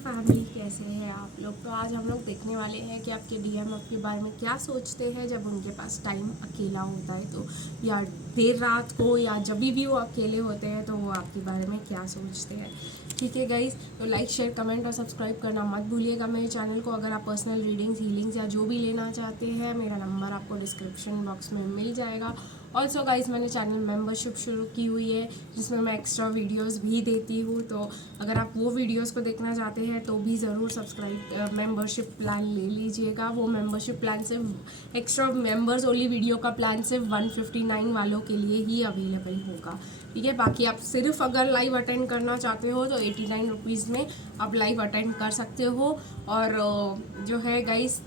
Family, कैसे हैं आप लोग। तो आज हम लोग देखने वाले हैं कि आपके डीएम आपके बारे में क्या सोचते हैं जब उनके पास टाइम अकेला होता है, तो या देर रात को या जब भी वो अकेले होते हैं तो वो आपके बारे में क्या सोचते हैं। ठीक है गाइस, तो लाइक शेयर कमेंट और सब्सक्राइब करना मत भूलिएगा मेरे चैनल को। अगर आप पर्सनल रीडिंग्स हीलिंग्स या जो भी लेना चाहते हैं, मेरा नंबर आपको डिस्क्रिप्शन बॉक्स में मिल जाएगा। ऑल्सो गाइस, मैंने चैनल मेंबरशिप शुरू की हुई है जिसमें मैं एक्स्ट्रा वीडियोस भी देती हूँ, तो अगर आप वो वीडियोस को देखना चाहते हैं तो भी ज़रूर सब्सक्राइब मेंबरशिप प्लान ले लीजिएगा। वो मेंबरशिप प्लान सिर्फ एक्स्ट्रा मेंबर्स ओनली वीडियो का प्लान सिर्फ 159 वालों के लिए ही अवेलेबल होगा। ठीक है, बाकी आप सिर्फ अगर लाइव अटेंड करना चाहते हो तो 89 रुपीज़ में आप लाइव अटेंड कर सकते हो। और जो है गाइस,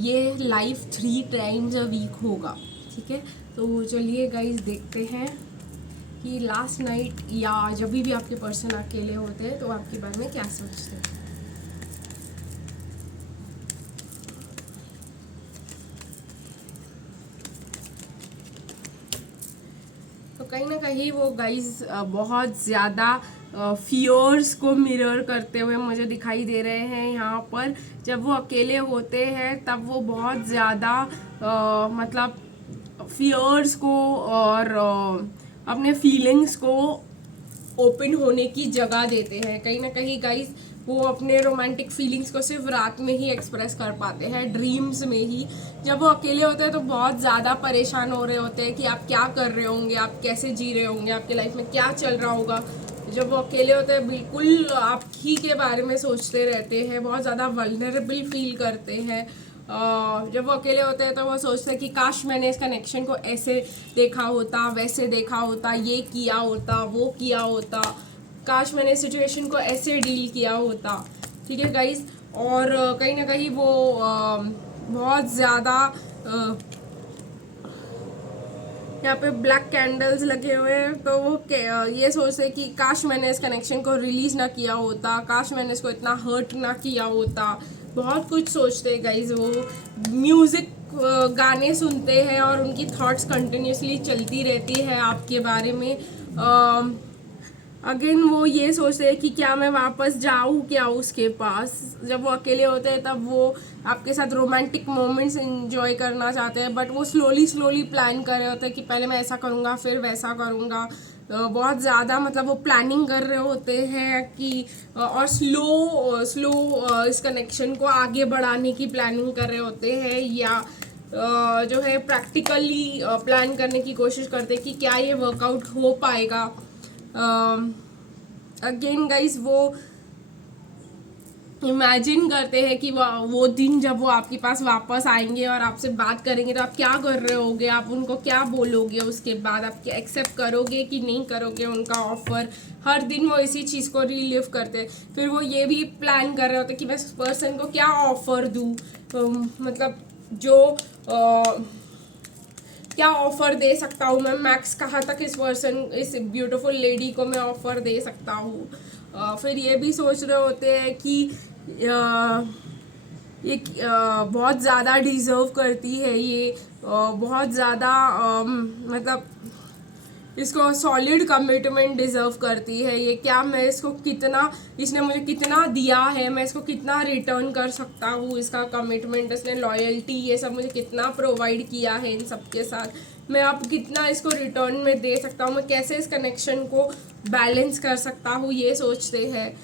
ये लाइव 3 टाइम्स अ वीक होगा। ठीक है, तो चलिए गाइस देखते हैं कि लास्ट नाइट या जब भी आपके पर्सन अकेले होते हैं तो आपके बारे में क्या सोचते हैं। तो कहीं ना कहीं वो गाइस बहुत ज़्यादा फियर्स को मिरर करते हुए मुझे दिखाई दे रहे हैं यहाँ पर। जब वो अकेले होते हैं तब वो बहुत ज़्यादा मतलब फियर्स को और अपने फीलिंग्स को ओपन होने की जगह देते हैं। कहीं ना कहीं गाइस, वो अपने रोमांटिक फीलिंग्स को सिर्फ रात में ही एक्सप्रेस कर पाते हैं, ड्रीम्स में ही। जब वो अकेले होते हैं तो बहुत ज़्यादा परेशान हो रहे होते हैं कि आप क्या कर रहे होंगे, आप कैसे जी रहे होंगे, आपके लाइफ में क्या चल रहा होगा। जब वो अकेले होते हैं बिल्कुल आप ही के बारे में सोचते रहते हैं, बहुत ज़्यादा वल्नरेबल फील करते हैं। जब वो अकेले होते हैं तो वो सोचते हैं कि काश मैंने इस कनेक्शन को ऐसे देखा होता, वैसे देखा होता, ये किया होता, वो किया होता, काश मैंने सिचुएशन को ऐसे डील किया होता। ठीक है गाइस, और कहीं ना कहीं वो बहुत ज़्यादा यहाँ पे ब्लैक कैंडल्स लगे हुए हैं, तो वो ये सोचते कि काश मैंने इस कनेक्शन को रिलीज ना किया होता, काश मैंने इसको इतना हर्ट ना किया होता। बहुत कुछ सोचते हैं गाइज। वो म्यूज़िक गाने सुनते हैं और उनकी थॉट्स कंटिन्यूसली चलती रहती है आपके बारे में। अगेन वो ये सोचते हैं कि क्या मैं वापस जाऊँ क्या उसके पास। जब वो अकेले होते हैं तब वो आपके साथ रोमांटिक मोमेंट्स एंजॉय करना चाहते हैं, बट वो स्लोली प्लान कर रहे होते हैं कि पहले मैं ऐसा करूँगा फिर वैसा करूँगा। बहुत ज़्यादा मतलब वो प्लानिंग कर रहे होते हैं कि और स्लो इस कनेक्शन को आगे बढ़ाने की प्लानिंग कर रहे होते हैं, या जो है प्रैक्टिकली प्लान करने की कोशिश करते हैं कि क्या ये वर्कआउट हो पाएगा। अगेन गाइस, वो इमेजिन करते हैं कि वो दिन जब वो आपके पास वापस आएंगे और आपसे बात करेंगे तो आप क्या कर रहे होगे, आप उनको क्या बोलोगे, उसके बाद आप क्या एक्सेप्ट करोगे कि नहीं करोगे उनका ऑफर। हर दिन वो इसी चीज़ को रिलीव करते हैं। फिर वो ये भी प्लान कर रहे होते हैं कि मैं इस पर्सन को क्या ऑफर दूँ, मतलब जो क्या ऑफर दे सकता हूँ मैं, मैक्स कहाँ तक इस ब्यूटीफुल लेडी को मैं ऑफर दे सकता हूँ। फिर ये भी सोच रहे होते हैं कि ये बहुत ज़्यादा डिज़र्व करती है, ये बहुत ज़्यादा मतलब इसको सॉलिड कमिटमेंट डिज़र्व करती है। ये क्या मैं इसको कितना, इसने मुझे कितना दिया है, मैं इसको कितना रिटर्न कर सकता हूँ, इसका कमिटमेंट, इसने लॉयल्टी, ये सब मुझे कितना प्रोवाइड किया है इन सब के साथ, मैं अब कितना इसको रिटर्न में दे सकता हूँ, मैं कैसे इस कनेक्शन को बैलेंस कर सकता हूँ, ये सोचते हैं।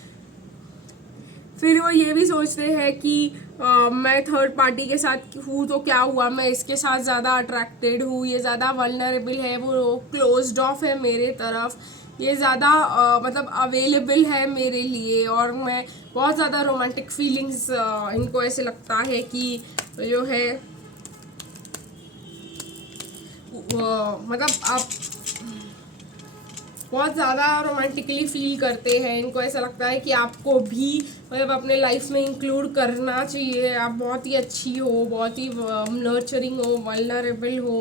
फिर वो ये भी सोचते हैं कि मैं थर्ड पार्टी के साथ हूँ तो क्या हुआ, मैं इसके साथ ज़्यादा अट्रैक्टेड हूँ, ये ज़्यादा वल्नरेबल है, वो क्लोज्ड ऑफ है मेरे तरफ, ये ज़्यादा मतलब अवेलेबल है मेरे लिए, और मैं बहुत ज़्यादा रोमांटिक फीलिंग्स इनको ऐसे लगता है कि जो है मतलब आप बहुत ज़्यादा रोमांटिकली फील करते हैं। इनको ऐसा लगता है कि आपको भी मतलब अपने लाइफ में इंक्लूड करना चाहिए, आप बहुत ही अच्छी हो, बहुत ही नर्चरिंग हो, वल्नरेबल हो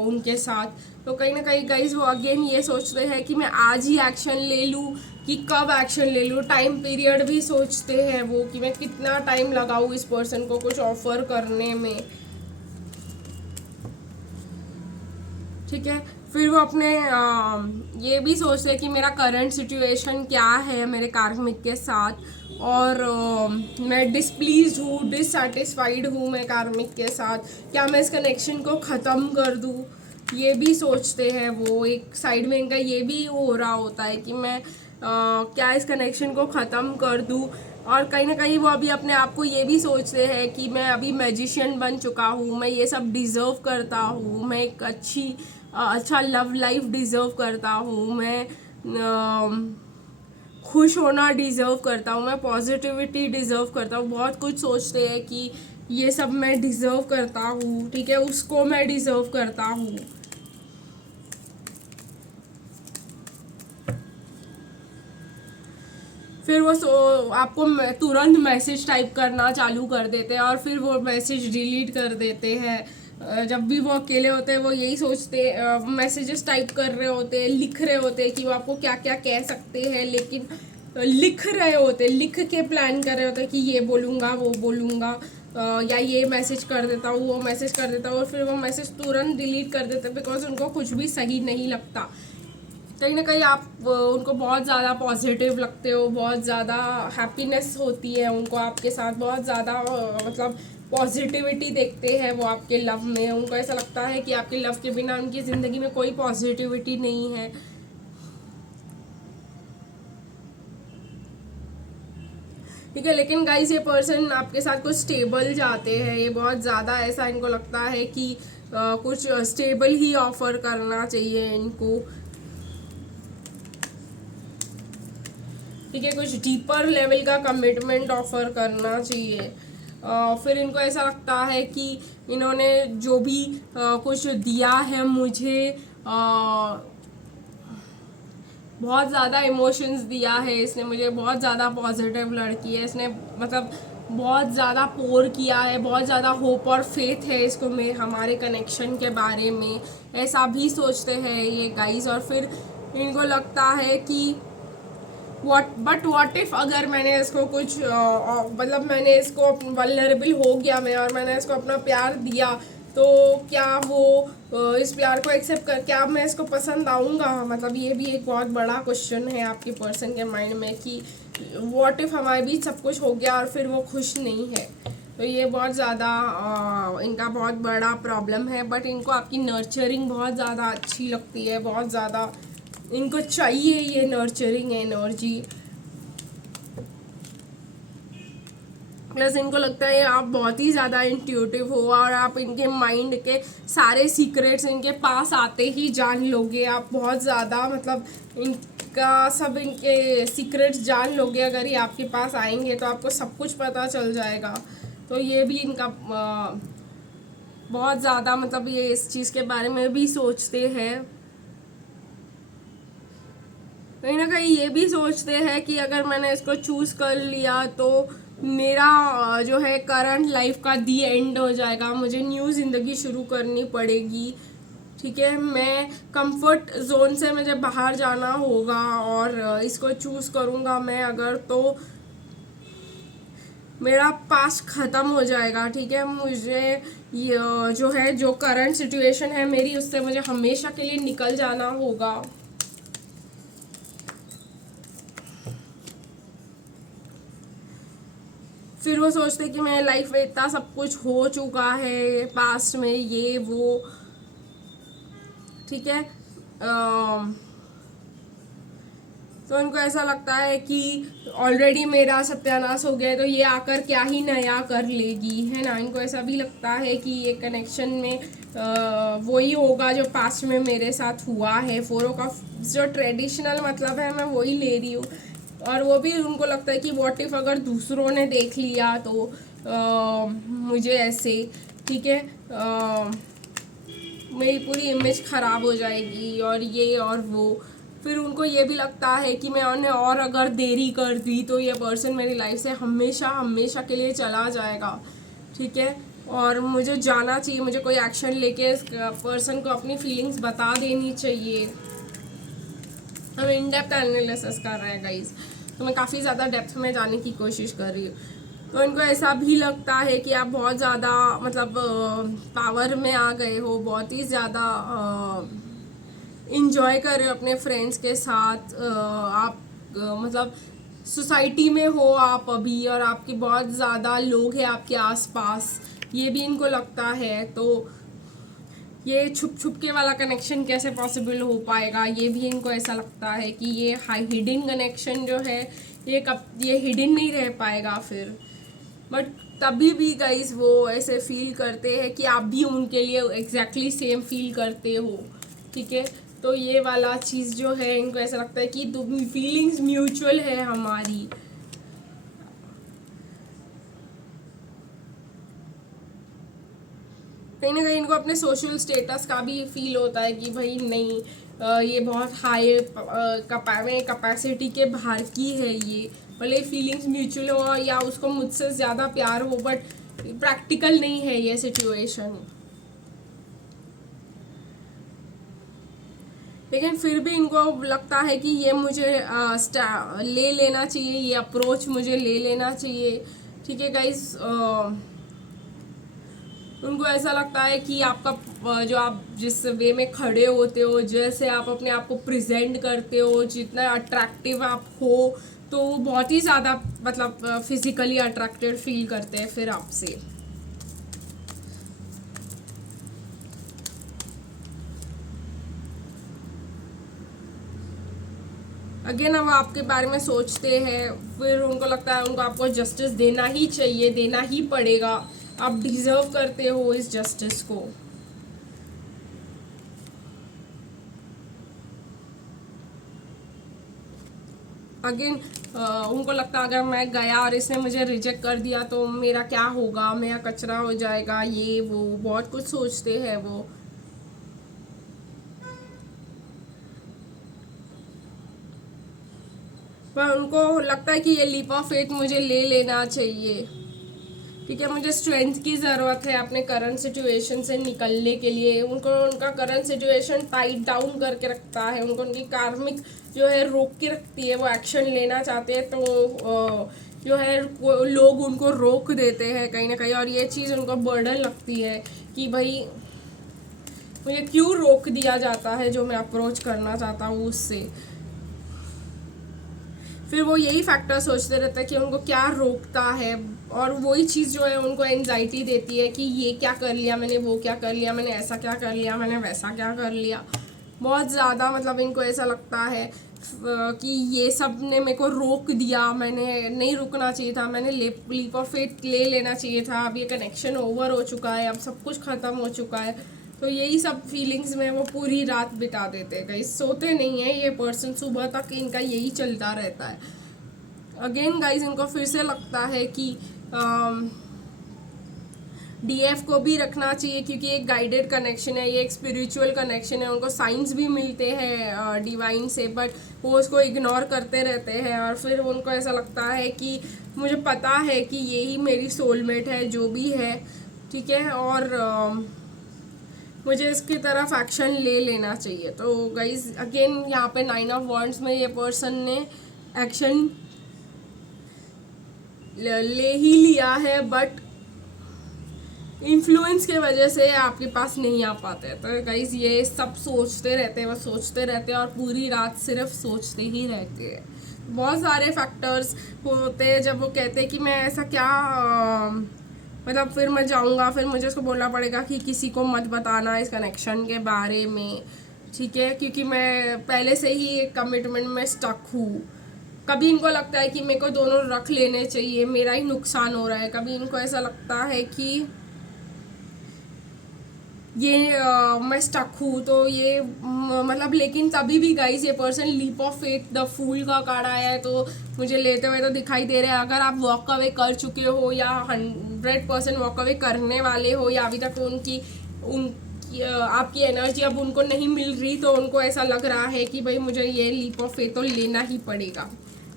उनके साथ। तो कहीं ना कहीं गाइज वो अगेन ये सोचते हैं कि मैं आज ही एक्शन ले लूँ कि कब एक्शन ले लूँ। टाइम पीरियड भी सोचते हैं वो कि मैं कितना टाइम लगाऊँ इस पर्सन को कुछ ऑफर करने में। ठीक है, फिर वो अपने ये भी सोचते हैं कि मेरा करंट सिचुएशन क्या है मेरे कार्मिक के साथ, और मैं डिसप्लीज हूँ, डिससेटिस्फाइड हूँ मैं कार्मिक के साथ, क्या मैं इस कनेक्शन को ख़त्म कर दूँ, ये भी सोचते हैं वो। एक साइड में इनका ये भी हो रहा होता है कि मैं क्या इस कनेक्शन को ख़त्म कर दूँ। और कहीं ना कहीं वो अभी अपने आप को ये भी सोचते हैं कि मैं अभी मैजिशियन बन चुका हूँ, मैं ये सब डिज़र्व करता हूँ, मैं एक अच्छा लव लाइफ डिज़र्व करता हूँ, मैं खुश होना डिज़र्व करता हूँ, मैं पॉजिटिविटी डिज़र्व करता हूँ। बहुत कुछ सोचते हैं कि ये सब मैं डिज़र्व करता हूँ, ठीक है, उसको मैं डिज़र्व करता हूँ। फिर वो आपको तुरंत मैसेज टाइप करना चालू कर देते हैं और फिर वो मैसेज डिलीट कर देते हैं। जब भी वो अकेले होते हैं वो यही सोचते, मैसेजेस टाइप कर रहे होते हैं, लिख रहे होते हैं कि वो आपको क्या क्या कह सकते हैं, लेकिन लिख रहे होते, लिख के प्लान कर रहे होते हैं कि ये बोलूँगा वो बोलूँगा, या ये मैसेज कर देता हूँ वो मैसेज कर देता हूँ, और फिर वो मैसेज तुरंत डिलीट कर देते हैं बिकॉज उनको कुछ भी सही नहीं लगता। कहीं ना कहीं आप उनको बहुत ज़्यादा पॉजिटिव लगते हो, बहुत ज़्यादा हैप्पीनेस होती है उनको आपके साथ, बहुत ज़्यादा मतलब पॉजिटिविटी देखते हैं वो आपके लव में। उनको ऐसा लगता है कि आपके लव के बिना उनकी ज़िंदगी में कोई पॉजिटिविटी नहीं है। ठीक है, लेकिन गाइस ये पर्सन आपके साथ कुछ स्टेबल जाते हैं, ये बहुत ज़्यादा ऐसा इनको लगता है कि कुछ स्टेबल ही ऑफर करना चाहिए इनको, ठीक है, कुछ डीपर लेवल का कमिटमेंट ऑफर करना चाहिए। फिर इनको ऐसा लगता है कि इन्होंने जो भी कुछ दिया है मुझे, बहुत ज़्यादा इमोशंस दिया है इसने मुझे, बहुत ज़्यादा पॉजिटिव लड़की है, इसने मतलब बहुत ज़्यादा पोर किया है, बहुत ज़्यादा होप और फेथ है इसको में हमारे कनेक्शन के बारे में, ऐसा भी सोचते हैं ये गाइस। और फिर इनको लगता है कि वॉट इफ़ अगर मैंने इसको कुछ मतलब मैंने इसको वल्नरेबल हो गया मैं, और मैंने इसको अपना प्यार दिया, तो क्या वो इस प्यार को एक्सेप्ट कर, क्या मैं इसको पसंद आऊँगा। मतलब ये भी एक बहुत बड़ा क्वेश्चन है आपके पर्सन के माइंड में कि व्हाट इफ़ हमारे बीच सब कुछ हो गया और फिर वो खुश नहीं है। तो ये बहुत ज़्यादा इनका बहुत बड़ा प्रॉब्लम है। बट इनको आपकी नर्चरिंग बहुत ज़्यादा अच्छी लगती है, बहुत ज़्यादा इनको चाहिए ये नर्चरिंग एनर्जी। प्लस इनको लगता है आप बहुत ही ज़्यादा इंट्यूटिव हो और आप इनके माइंड के सारे सीक्रेट्स इनके पास आते ही जान लोगे। आप बहुत ज़्यादा मतलब इनका सब इनके सीक्रेट्स जान लोगे, अगर ये आपके पास आएंगे तो आपको सब कुछ पता चल जाएगा। तो ये भी इनका बहुत ज़्यादा मतलब ये इस चीज़ के बारे में भी सोचते हैं। कहीं ना कहीं ये भी सोचते हैं कि अगर मैंने इसको चूज़ कर लिया तो मेरा जो है करंट लाइफ का दी एंड हो जाएगा, मुझे न्यू ज़िंदगी शुरू करनी पड़ेगी। ठीक है, मैं कंफर्ट जोन से मुझे बाहर जाना होगा और इसको चूज़ करूँगा मैं अगर, तो मेरा पास्ट ख़त्म हो जाएगा। ठीक है, मुझे जो है जो करंट सिचुएशन है मेरी, उससे मुझे हमेशा के लिए निकल जाना होगा। फिर वो सोचते कि मेरे लाइफ में इतना सब कुछ हो चुका है पास्ट में, ये वो, ठीक है। तो उनको ऐसा लगता है कि ऑलरेडी मेरा सत्यानाश हो गया है तो ये आकर क्या ही नया कर लेगी, है ना। इनको ऐसा भी लगता है कि ये कनेक्शन में वही होगा जो पास्ट में मेरे साथ हुआ है। फोर ऑफ कप्स जो ट्रेडिशनल मतलब है मैं वही ले रही हूँ। और वो भी उनको लगता है कि व्हाट इफ़ अगर दूसरों ने देख लिया तो मुझे ऐसे, ठीक है, मेरी पूरी इमेज ख़राब हो जाएगी और ये और वो। फिर उनको ये भी लगता है कि मैं और अगर देरी कर दी तो ये पर्सन मेरी लाइफ से हमेशा हमेशा के लिए चला जाएगा। ठीक है, और मुझे जाना चाहिए, मुझे कोई एक्शन लेके इस पर्सन को अपनी फीलिंग्स बता देनी चाहिए। हम इन डेप्थ एनालिसिस कर रहे हैं गाइस, तो मैं काफ़ी ज़्यादा डेप्थ में जाने की कोशिश कर रही हूँ। तो इनको ऐसा भी लगता है कि आप बहुत ज़्यादा मतलब पावर में आ गए हो, बहुत ही ज़्यादा इंजॉय कर रहे हो अपने फ्रेंड्स के साथ, आप मतलब सोसाइटी में हो आप अभी, और आपके बहुत ज़्यादा लोग हैं आपके आसपास, ये भी इनको लगता है। तो ये छुप छुप के वाला कनेक्शन कैसे पॉसिबल हो पाएगा, ये भी इनको ऐसा लगता है कि ये हाई हिडन कनेक्शन जो है ये हिडन नहीं रह पाएगा फिर। बट तभी भी गाइज वो ऐसे फील करते हैं कि आप भी उनके लिए एग्जैक्टली सेम फील करते हो, ठीक है। तो ये वाला चीज़ जो है इनको ऐसा लगता है कि फीलिंग्स म्यूचुअल है हमारी। कहीं ना कहीं इनको अपने सोशल स्टेटस का भी फील होता है कि भाई नहीं, ये बहुत हाई कैपेसिटी के बाहर की है, ये भले फीलिंग्स म्यूचुअल हो या उसको मुझसे ज़्यादा प्यार हो, बट प्रैक्टिकल नहीं है ये सिचुएशन। लेकिन फिर भी इनको लगता है कि ये मुझे ले लेना चाहिए, ये अप्रोच मुझे ले लेना चाहिए, ठीक है गाइस। उनको ऐसा लगता है कि आपका जो आप जिस वे में खड़े होते हो, जैसे आप अपने आप को प्रेजेंट करते हो, जितना अट्रैक्टिव आप हो, तो वो बहुत ही ज़्यादा मतलब फिजिकली अट्रैक्टेड फील करते हैं फिर आपसे। अगेन अब आपके बारे में सोचते हैं, फिर उनको लगता है उनको आपको जस्टिस देना ही चाहिए, देना ही पड़ेगा, आप डिजर्व करते हो इस जस्टिस को। अगेन उनको लगता है अगर मैं गया और इसने मुझे रिजेक्ट कर दिया तो मेरा क्या होगा, मेरा कचरा हो जाएगा, ये वो बहुत कुछ सोचते हैं वो। पर उनको लगता है कि ये लीप ऑफ फेथ मुझे ले लेना चाहिए, ठीक है। मुझे स्ट्रेंथ की ज़रूरत है अपने करंट सिचुएशन से निकलने के लिए। उनको उनका करंट सिचुएशन टाइट डाउन करके रखता है, उनको उनकी कार्मिक जो है रोक के रखती है। वो एक्शन लेना चाहते हैं तो जो है लोग उनको रोक देते हैं कहीं ना कहीं, और ये चीज़ उनको बर्डन लगती है कि भाई मुझे क्यों रोक दिया जाता है जो मैं अप्रोच करना चाहता हूँ उससे। फिर वो यही फैक्टर सोचते रहते हैं कि उनको क्या रोकता है, और वही चीज़ जो है उनको एंजाइटी देती है कि ये क्या कर लिया मैंने, वो क्या कर लिया मैंने, ऐसा क्या कर लिया मैंने, वैसा क्या कर लिया। बहुत ज़्यादा मतलब इनको ऐसा लगता है कि ये सब ने मेरे को रोक दिया, मैंने नहीं रुकना चाहिए था, मैंने लीप ऑफ फेथ ले लेना चाहिए था। अब ये कनेक्शन ओवर हो चुका है, अब सब कुछ ख़त्म हो चुका है। तो यही सब फीलिंग्स में वो पूरी रात बिता देते हैं, गाइस सोते नहीं है ये पर्सन, सुबह तक इनका यही चलता रहता है। अगेन गाइस इनको फिर से लगता है कि डीएफ को भी रखना चाहिए क्योंकि एक गाइडेड कनेक्शन है, ये एक स्पिरिचुअल कनेक्शन है, उनको साइंस भी मिलते हैं डिवाइन से, बट वो उसको इग्नोर करते रहते हैं। और फिर उनको ऐसा लगता है कि मुझे पता है कि यही मेरी सोलमेट है जो भी है, ठीक है, और मुझे इसकी तरफ एक्शन ले लेना चाहिए। तो गाइज अगेन यहाँ पे 9 ऑफ वॉन्ड्स में ये पर्सन ने एक्शन ले ही लिया है, बट इन्फ्लुएंस के वजह से आपके पास नहीं आ पाते। तो गाइज ये सब सोचते रहते हैं, वो सोचते रहते हैं और पूरी रात सिर्फ सोचते ही रहते हैं। बहुत सारे फैक्टर्स होते हैं जब वो कहते हैं कि मैं ऐसा क्या मतलब फिर मैं जाऊंगा, फिर मुझे उसको बोलना पड़ेगा कि किसी को मत बताना इस कनेक्शन के बारे में, ठीक है, क्योंकि मैं पहले से ही एक कमिटमेंट में स्टक हूँ। कभी इनको लगता है कि मेरे को दोनों रख लेने चाहिए, मेरा ही नुकसान हो रहा है। कभी इनको ऐसा लगता है कि ये मैं स्टक हूँ, तो ये मतलब लेकिन तभी भी गाइस ये person leap of faith the fool का कार्ड आया है, तो मुझे लेते हुए तो दिखाई दे रहा है। अगर आप वॉक अवे कर चुके हो या 100% वॉक अवे करने वाले हो, या अभी तक उनकी आपकी एनर्जी अब उनको नहीं मिल रही, तो उनको ऐसा लग रहा है कि भाई मुझे ये लीप ऑफ फेथ तो लेना ही पड़ेगा,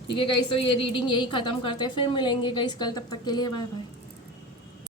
ठीक है गाइस। तो ये रीडिंग यही ख़त्म करते हैं, फिर मिलेंगे गाइस कल, तब तक के लिए बाय बाय।